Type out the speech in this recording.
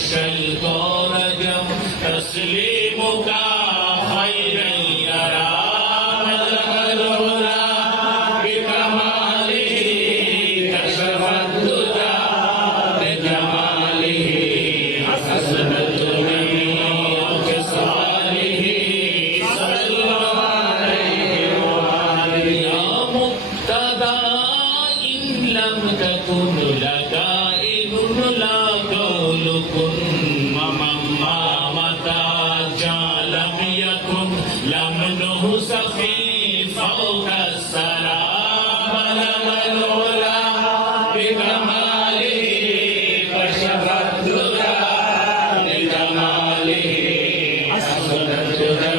الشيطان رجم تسليمك خيرا يرى بلغ العلا بكماله كشف الدجى بجماله حسنت جميع خصاله صلى الله عليه وآله يا مقتدى إن لم تكن لك إذن لا قولك ومما متى جاء لم يكن لم نهس في فوق السرى بلغ العلا بكماله كشف الدجى بجماله حسنت جميع